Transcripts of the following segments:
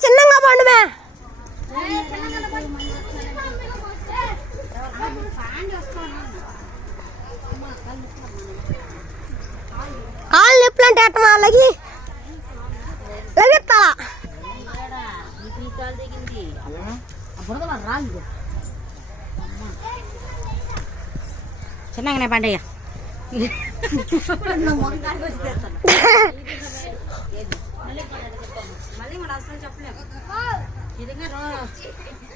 చిన్నగా పండు మే కాళ్ళు ఎప్పుడంటే అట్టమా లగి లగిస్తాలా చిన్నగానే పండుగ మళ్ళీ మన అసలు చెప్పలేము నిజంగా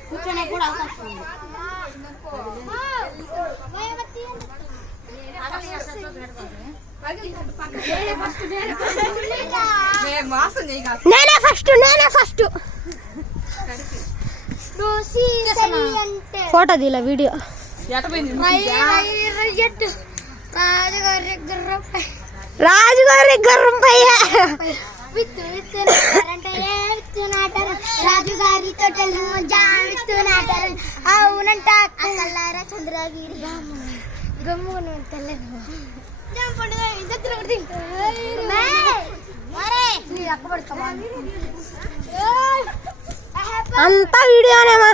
కూర్చొని కూడా అవకాశం ఉంది. నేనే ఫస్ట్ ఫోటో తీలా వీడియో రాజుగారి గుర్రంపై రాజుగారి తోటలు జాడుతున్నాడు అవునంట కల్లారా చంద్రగిరి గమ్మును అంతా వీడియోనేమా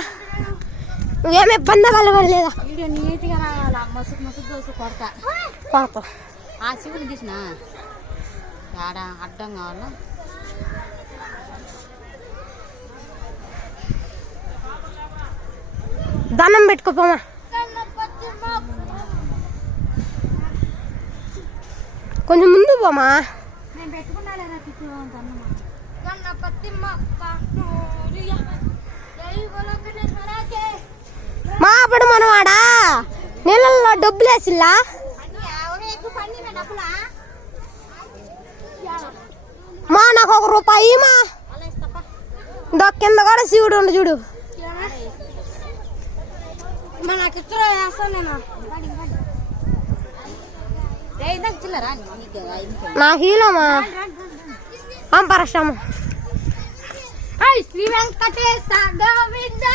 నువ్వేమి ఇబ్బంది కలగలేదా వీడియో నీట్గా రాయాల మసుకు మసుకు దోసు కొడతా ఆ శివుని తీసిన ఆడ అడ్డం కావాలా దండం పెట్టుకోపోమా కొంచెం ముందు పోమా నేను పెట్టుకున్నా లేదా మా అప్పుడు మనం ఆడ నీళ్ళల్లో డబ్బులు వేసిల్లా మా నాకు ₹1 మా కింద కూడా శివుడు ఉండు చూడు నా హీలోమా పంపరస్తాము శ్రీ వెంకటేశ గోవింద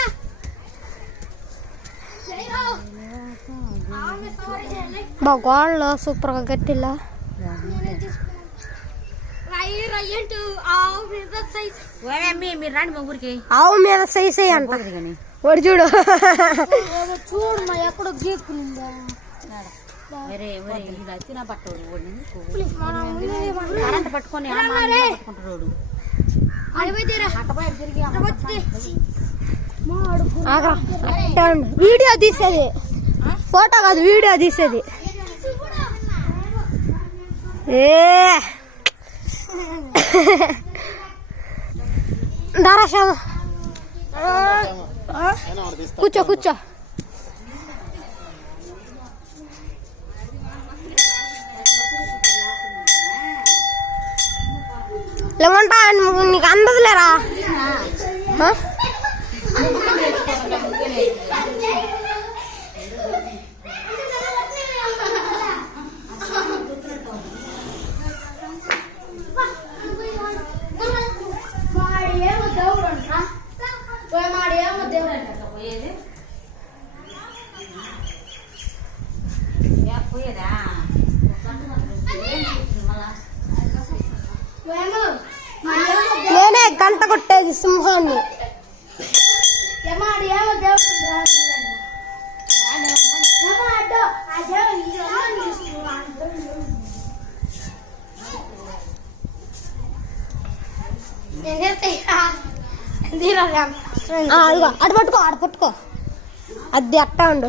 బా గోడలో సూపర్గా కట్టిల్లా మీరు రండి మా ఊరికి ఆవు మీద సై అంట వాడు చూడు చూడు మా ఎక్కడో గీక్కునిందా కరెంట్ పట్టుకొని పట్టుకుంటాడు వీడియో తీసేది ఫోటో కాదు వీడియో తీసేది ఏ దారాశా కూర్చో లేమంటా నీకు అందదులేరా నేనే గంట కొట్టేది సింహాన్ని అటు పట్టుకో అది అట్టా ఉండు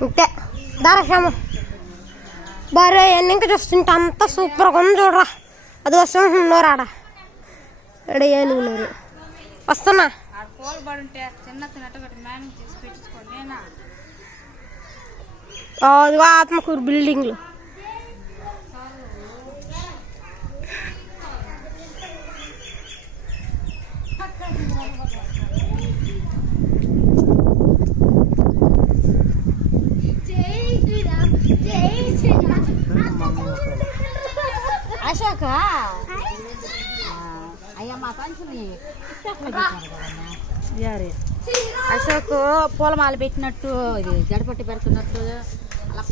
అంతే దారాశ్యామ బారే ఇంకా చూస్తుంటే అంత సూపర్గా ఉంది చూడరా అది వస్తున్నారు ఆడ ఏనుగున్నారు వస్తున్నా అదిగో ఆత్మకూరు బిల్డింగ్లు అశోక అయ్యమ్మ పంచుని అశోక్ పూలమాల పెట్టినట్టు ఇది జడపట్టి పెడుతున్నట్టు అలా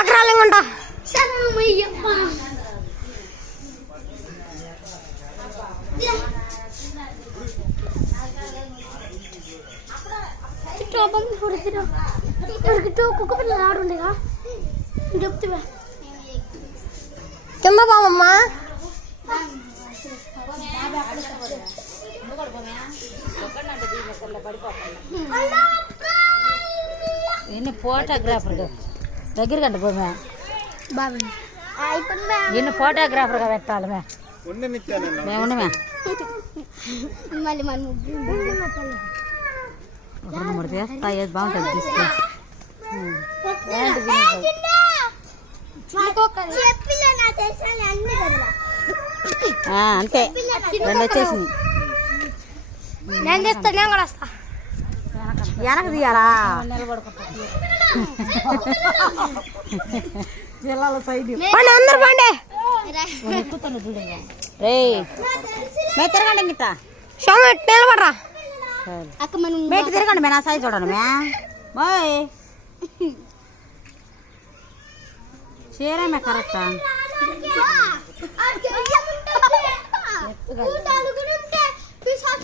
అగ్రాలింగుంటా కుక్క పిల్లలు ఆడుండేగా చెప్తా కింద బావమ్మా ఎన్ని ఫోటోగ్రాఫర్ దగ్గర కంటే పోమే ఎన్ని ఫోటోగ్రాఫర్గా పెట్టాలి మేము ఉండమే మళ్ళీ మన ఒకటి మూడు చేస్తా ఏది బాగుంటుంది తీసుకో అంతే రెండు వచ్చేసింది నేను చేస్తా నేను కూడా వస్తా వెనక తీయాలా జిల్లాల సైడ్ అందరు పండి రే మే తిరగండి గిట్ట సోమ నిలబడరా అక్క మనం మేట తిరగండి మే నా సైజ్ చూడండి మే బాయ్ చీరేమే కరెక్టా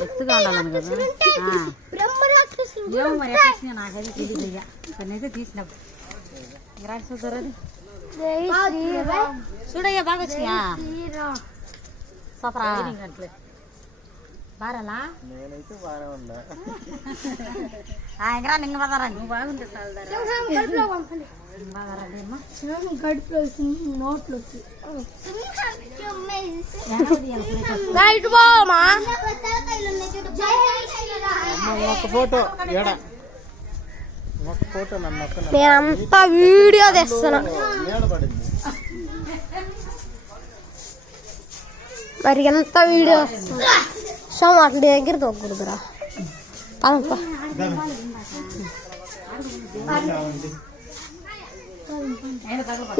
ఎత్తుగా ఉండాలని కదా ఏమో మరి ఎక్కడ నాకైతే తెలియదు ఇక్కడైతే తీసినప్పుడు చూడయ్యా బాగా వచ్చినాయా సూపరా బారాలా ఇంకా నింగ బదారండి బాగుంది గడుపులో నోట్లు ఒక ఫోటో నేనంతా వీడియో తెస్తున్నా మరి ఎంత వీడియో సోమ అట్ల దగ్గర తొక్కూడదురా పదంప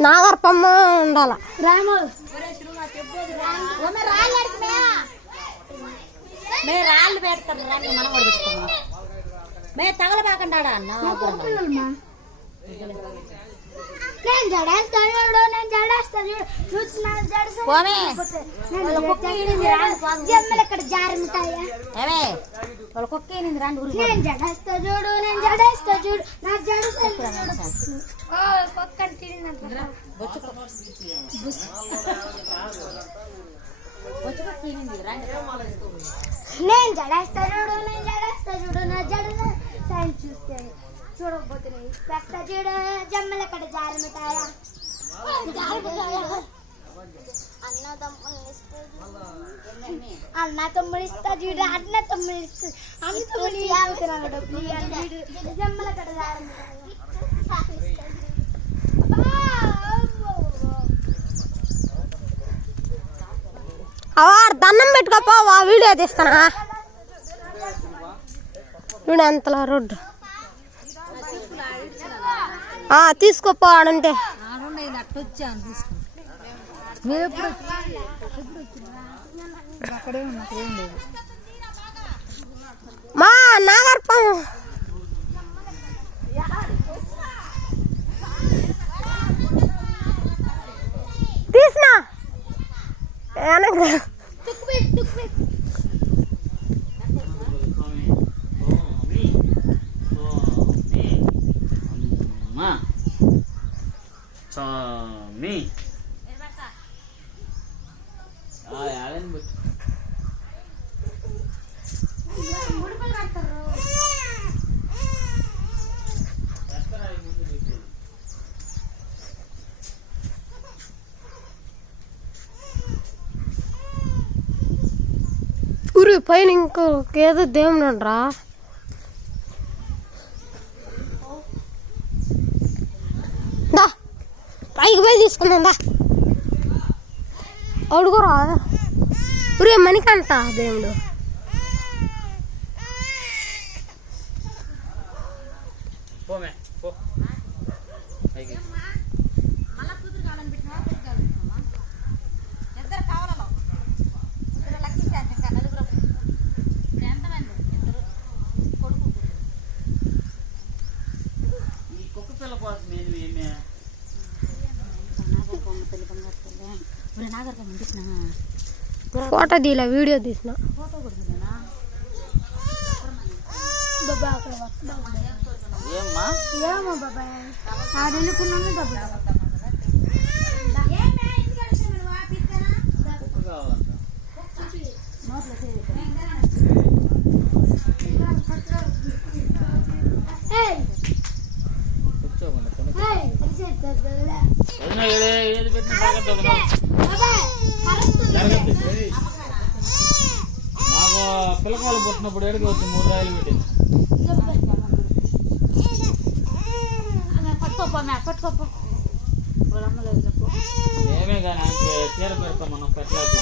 నాగర్పమ్మ ఉండాల రాళ్ళు పెడతారు మనం కూడా పెట్టుకున్నాం మే తగలబాకండా నేను జడేస్తాను నేను జడేస్తాను జమ్మలు ఇక్కడ జారుతాయా వాళ్ళ కుక్క ఏంది రాండి ఊరికి నేను జడేస్తా చూడు నేను జడేస్తా చూడు నాకు జడేస్తా నేను జడేస్తా చూడు నేను జడేస్తా చూడు నా జడ చూస్తే చూడకపోతే పెద్ద చూడు జమ్మలు అక్కడ జారుతాయా అన్న తమ్ముడు ఇస్తా చూడు అన్న తమ్ముడు ఇస్తా అన్న తమ్ముడు డబ్బులు జమ్మలు అక్కడ అవాడు దండం పెట్టుకోపో వీడియో తీస్తానా వీడు అంతలా రోడ్డు తీసుకోపో ఆడుంటే మా నాగర్పం తీసినా ఊరి పైన ఇంకేదో దేవుడు రా పైకి పోయి తీసుకుందా అడుగురా ఊరే మణికంట దేవుడు పోమే పో మళ్ళా కూతురు కావాలని పెట్టినా కూతురు కావాలని పెట్టినామా ఇద్దరు కావాలలో ఇద్దరు లెక్కించారు ఇంకా నలుగురు ఇప్పుడు ఎంతమంది ఇద్దరు కొడుకు ఈ కుక్క పిల్ల కోసం ఏంది ఏమే నాగరికమ్మ తల్లి బంగారు తల్లి ఇప్పుడు నాగరికమ్మ తీసిన ఫోటో తీలా వీడియో తీసిన ఫోటో కూడా తీనా బాబా అక్కడ ఏమ్మా ఏమో బాబాయ్ ఆడ వెళ్ళుకున్నాను బాబా కుక్క కావాలంట కూర్చోకుండా ఏది పెట్టిన జాగ్రత్త మాకు పిల్లకాయలు పుట్టినప్పుడు ఎడికి వచ్చి 3 రాయలు పెట్టింది పట్టుకోపో మ్యా పట్టుకోపో వాళ్ళ అమ్మ లేదు చెప్పు ఏమే కానీ చీర పెడతాం మనం పెట్టలేదు